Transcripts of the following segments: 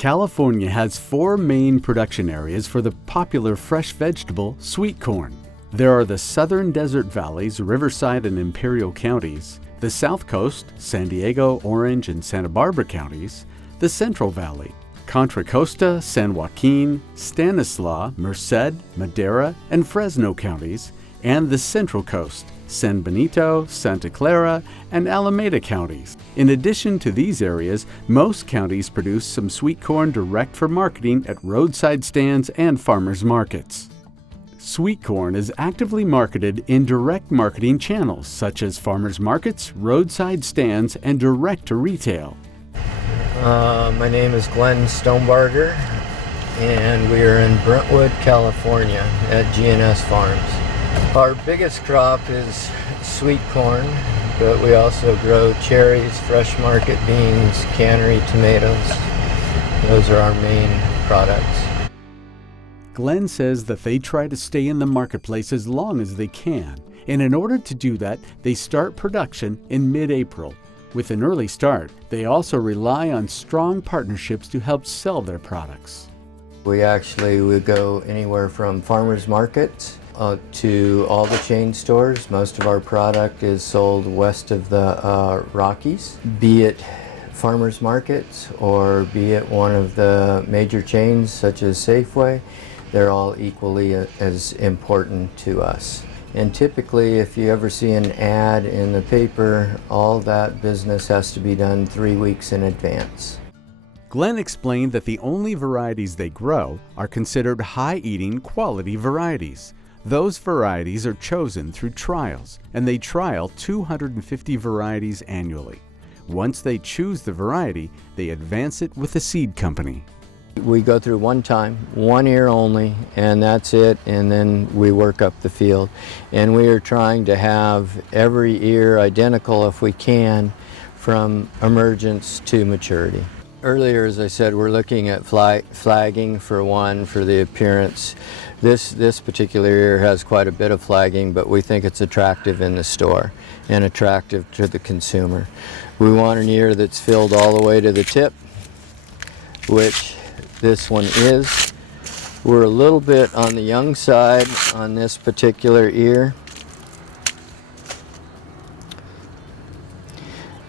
California has 4 main production areas for the popular fresh vegetable sweet corn. There are the southern desert valleys, Riverside and Imperial counties, the South Coast, San Diego, Orange, and Santa Barbara counties, the Central Valley, Contra Costa, San Joaquin, Stanislaus, Merced, Madera, and Fresno counties, and the Central Coast, San Benito, Santa Clara, and Alameda counties. In addition to these areas, most counties produce some sweet corn direct for marketing at roadside stands and farmers markets. Sweet corn is actively marketed in direct marketing channels such as farmers markets, roadside stands, and direct to retail. My name is Glenn Stonebarger, and we are in Brentwood, California at G&S Farms. Our biggest crop is sweet corn, but we also grow cherries, fresh market beans, cannery tomatoes. Those are our main products. Glenn says that they try to stay in the marketplace as long as they can, and in order to do that, they start production in mid-April. With an early start, they also rely on strong partnerships to help sell their products. We would go anywhere from farmers markets to all the chain stores. Most of our product is sold west of the Rockies, be it farmers markets or be it one of the major chains such as Safeway. They're all equally as important to us. And typically, if you ever see an ad in the paper, all that business has to be done 3 weeks in advance. Glenn explained that the only varieties they grow are considered high-eating quality varieties. Those varieties are chosen through trials, and they trial 250 varieties annually. Once they choose the variety, they advance it with a seed company. We go through one time, 1 year only, and that's it, and then we work up the field. And we are trying to have every ear identical if we can from emergence to maturity. Earlier, as I said, we're looking at flagging for the appearance. This particular ear has quite a bit of flagging, but we think it's attractive in the store and attractive to the consumer. We want an ear that's filled all the way to the tip, which this one is. We're a little bit on the young side on this particular ear,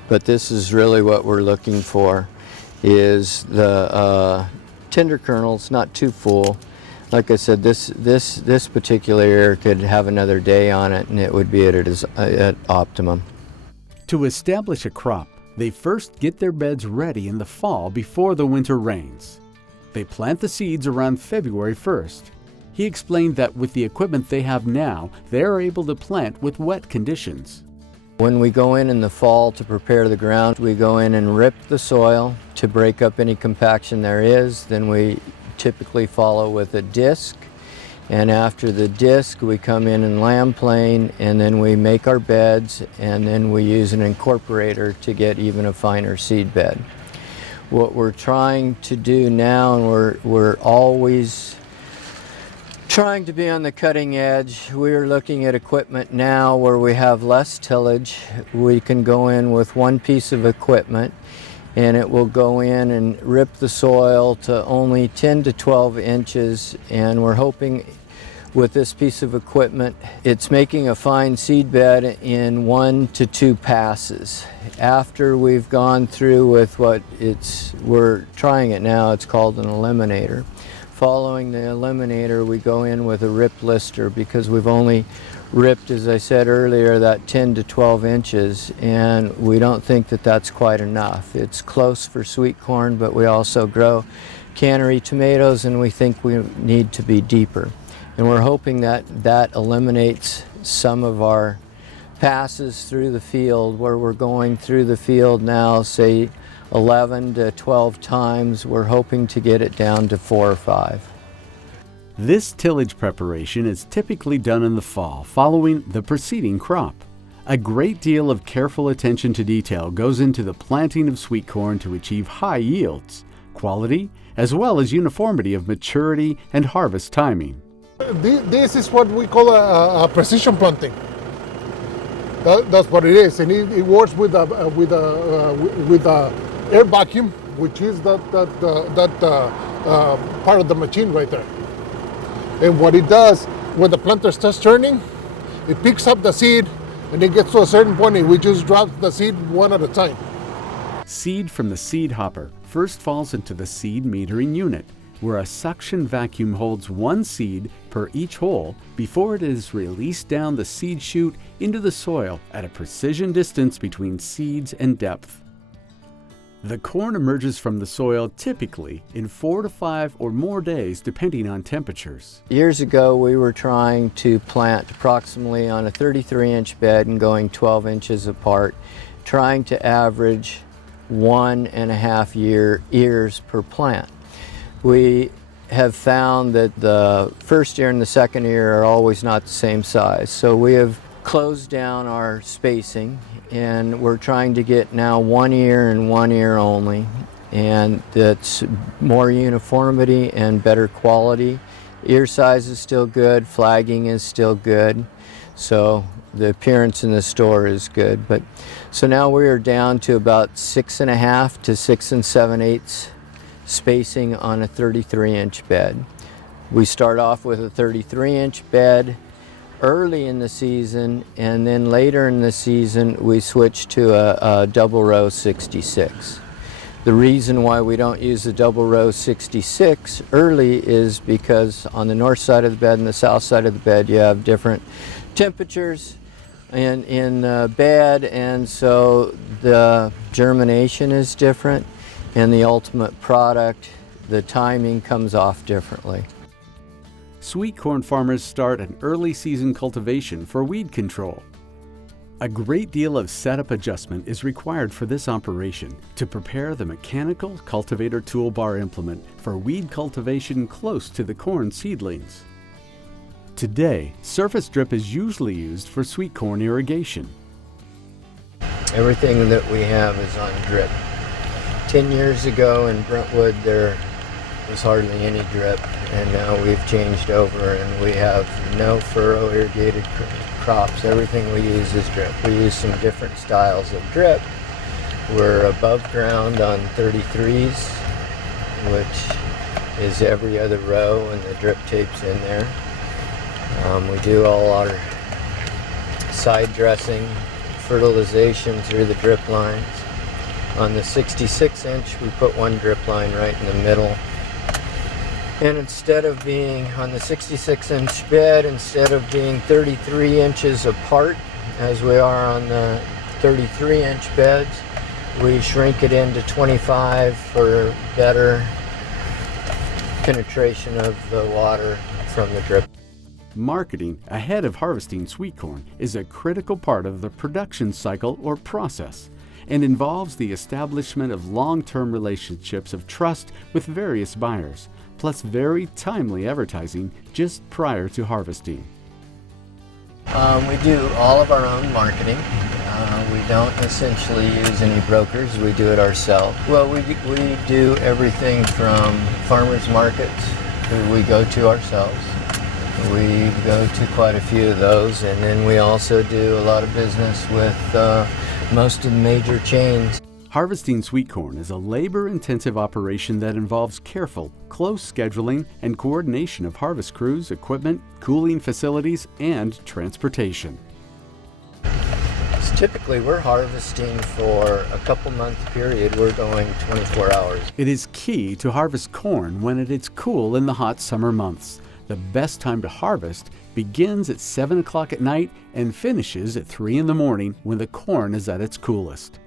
but this is really what we're looking for, is the tender kernels, not too full. Like I said, this particular ear could have another day on it and it would be at optimum. To establish a crop, they first get their beds ready in the fall before the winter rains. They plant the seeds around February 1st. He explained that with the equipment they have now, they are able to plant with wet conditions. When we go in the fall to prepare the ground, we go in and rip the soil to break up any compaction there is. Then we typically follow with a disc. And after the disc, we come in and lamb plane, and then we make our beds, and then we use an incorporator to get even a finer seed bed. What we're trying to do now, and we're always trying to be on the cutting edge, we're looking at equipment now where we have less tillage. We can go in with one piece of equipment and it will go in and rip the soil to only 10 to 12 inches, and we're hoping with this piece of equipment, it's making a fine seed bed in 1 to 2 passes. After we've gone through with we're trying it now, it's called an eliminator. Following the eliminator, we go in with a rip lister because we've only ripped, as I said earlier, that 10 to 12 inches, and we don't think that that's quite enough. It's close for sweet corn, but we also grow cannery tomatoes, and we think we need to be deeper. And we're hoping that that eliminates some of our passes through the field, where we're going through the field now, say 11 to 12 times. We're hoping to get it down to 4 or 5. This tillage preparation is typically done in the fall following the preceding crop. A great deal of careful attention to detail goes into the planting of sweet corn to achieve high yields, quality, as well as uniformity of maturity and harvest timing. This is what we call a precision planting. That's what it is, and it works with a air vacuum which is that part of the machine right there. And what it does, when the planter starts turning, it picks up the seed, and it gets to a certain point, and we just drop the seed one at a time. Seed from the seed hopper first falls into the seed metering unit, where a suction vacuum holds one seed per each hole before it is released down the seed chute into the soil at a precision distance between seeds and depth. The corn emerges from the soil typically in 4 to 5 or more days depending on temperatures. Years ago we were trying to plant approximately on a 33-inch bed and going 12 inches apart, trying to average 1.5 ears per plant. We have found that the first ear and the second ear are always not the same size. So we have closed down our spacing, and we're trying to get now 1 ear and 1 ear only, and that's more uniformity and better quality. Ear size is still good, flagging is still good, so the appearance in the store is good. But so now we are down to about 6.5 to 6 7/8 spacing on a 33-inch bed. We start off with a 33-inch bed early in the season, and then later in the season we switch to a double row 66. The reason why we don't use the double row 66 early is because on the north side of the bed and the south side of the bed you have different temperatures in the bed, and so the germination is different, and the ultimate product, the timing comes off differently. Sweet corn farmers start an early season cultivation for weed control. A great deal of setup adjustment is required for this operation to prepare the mechanical cultivator toolbar implement for weed cultivation close to the corn seedlings. Today, surface drip is usually used for sweet corn irrigation. Everything that we have is on drip. 10 years ago in Brentwood there was hardly any drip, and now we've changed over and we have no furrow irrigated crops. Everything we use is drip. We use some different styles of drip. We're above ground on 33s, which is every other row, and the drip tape's in there. We do all our side dressing, fertilization through the drip lines. On the 66-inch, we put one drip line right in the middle. And instead of being on the 66-inch bed, instead of being 33 inches apart, as we are on the 33-inch beds, we shrink it into 25 for better penetration of the water from the drip. Marketing ahead of harvesting sweet corn is a critical part of the production cycle or process, and involves the establishment of long-term relationships of trust with various buyers, plus very timely advertising just prior to harvesting. We do all of our own marketing. We don't essentially use any brokers. We do it ourselves. Well, we do everything from farmers markets, who we go to ourselves. We go to quite a few of those, and then we also do a lot of business with most of the major chains. Harvesting sweet corn is a labor-intensive operation that involves careful, close scheduling and coordination of harvest crews, equipment, cooling facilities, and transportation. So typically we're harvesting for a couple-month period. We're going 24 hours. It is key to harvest corn when it is cool in the hot summer months. The best time to harvest begins at 7 o'clock at night and finishes at 3 in the morning when the corn is at its coolest.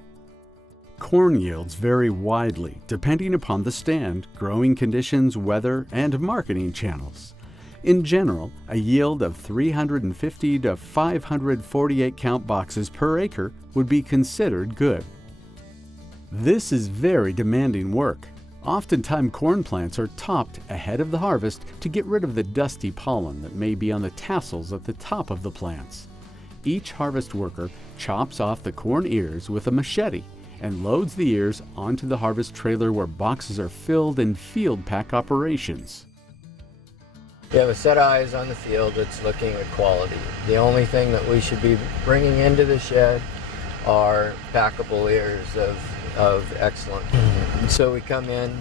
Corn yields vary widely depending upon the stand, growing conditions, weather, and marketing channels. In general, a yield of 350 to 548 count boxes per acre would be considered good. This is very demanding work. Oftentimes, corn plants are topped ahead of the harvest to get rid of the dusty pollen that may be on the tassels at the top of the plants. Each harvest worker chops off the corn ears with a machete and loads the ears onto the harvest trailer where boxes are filled in field pack operations. We have a set of eyes on the field that's looking at quality. The only thing that we should be bringing into the shed are packable ears of excellent So we come in,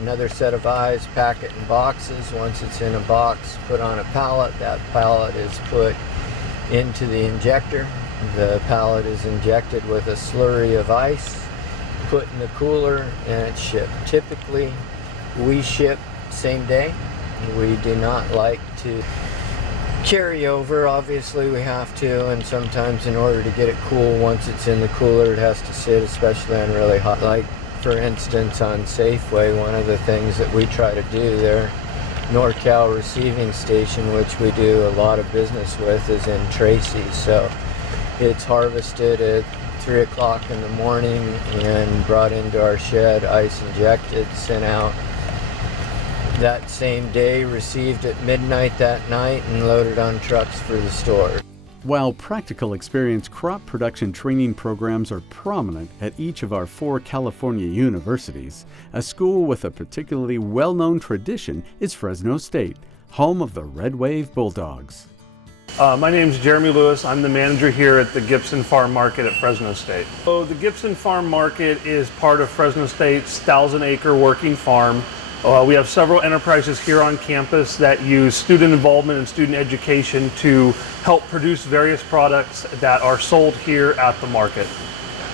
another set of eyes, pack it in boxes. Once it's in a box, put on a pallet. That pallet is put into the injector. The pallet is injected with a slurry of ice, put in the cooler, and it's shipped. Typically, we ship same day. We do not like to carry over. Obviously we have to, and sometimes in order to get it cool, once it's in the cooler, it has to sit, especially on really hot. Like for instance on Safeway, one of the things that we try to do, their NorCal receiving station, which we do a lot of business with, is in Tracy. So it's harvested at 3 o'clock in the morning and brought into our shed, ice injected, sent out that same day, received at midnight that night, and loaded on trucks for the store. While practical experience crop production training programs are prominent at each of our 4 California universities, a school with a particularly well-known tradition is Fresno State, home of the Red Wave Bulldogs. My name is Jeremy Lewis. I'm the manager here at the Gibson Farm Market at Fresno State. So the Gibson Farm Market is part of Fresno State's 1,000-acre working farm. We have several enterprises here on campus that use student involvement and student education to help produce various products that are sold here at the market.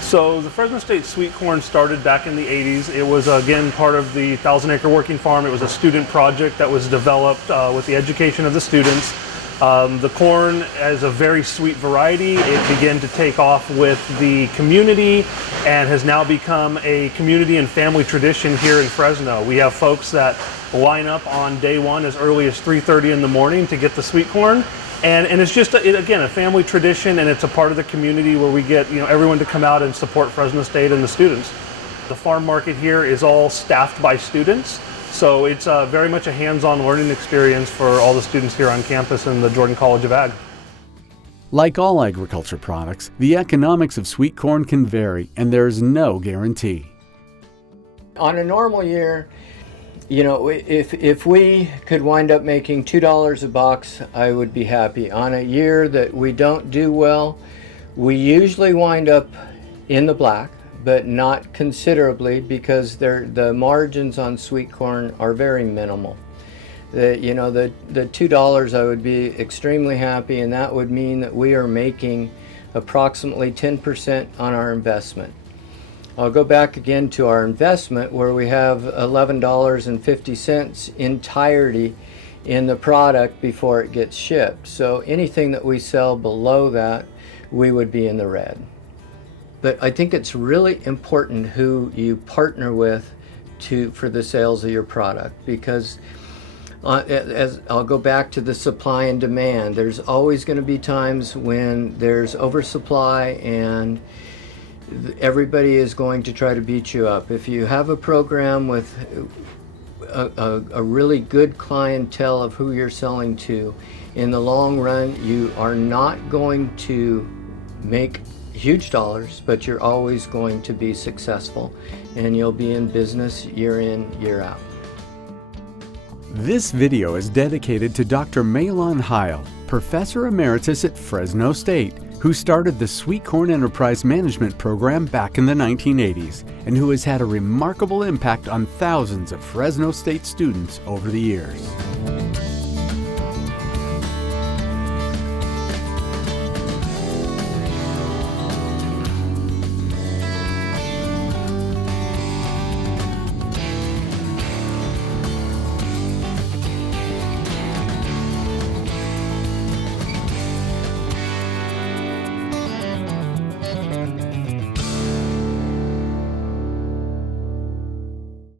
So the Fresno State Sweet Corn started back in the 80s. It was again part of the 1,000-acre working farm. It was a student project that was developed with the education of the students. The corn is a very sweet variety. It began to take off with the community and has now become a community and family tradition here in Fresno. We have folks that line up on day one as early as 3:30 in the morning to get the sweet corn. And it's just, again, a family tradition, and it's a part of the community where we get everyone to come out and support Fresno State and the students. The farm market here is all staffed by students. So it's very much a hands-on learning experience for all the students here on campus in the Jordan College of Ag. Like all agriculture products, the economics of sweet corn can vary, and there's no guarantee. On a normal year, if we could wind up making $2 a box, I would be happy. On a year that we don't do well, we usually wind up in the black, but not considerably, because the margins on sweet corn are very minimal. The $2, I would be extremely happy, and that would mean that we are making approximately 10% on our investment. I'll go back again to our investment, where we have $11.50 entirety in the product before it gets shipped. So anything that we sell below that, we would be in the red. But I think it's really important who you partner with for the sales of your product, because as I'll go back to the supply and demand, there's always going to be times when there's oversupply and everybody is going to try to beat you up. If you have a program with a really good clientele of who you're selling to, in the long run, you are not going to make huge dollars, but you're always going to be successful, and you'll be in business year in, year out. This video is dedicated to Dr. Mahlon Hile, Professor Emeritus at Fresno State, who started the Sweet Corn Enterprise Management Program back in the 1980s, and who has had a remarkable impact on thousands of Fresno State students over the years.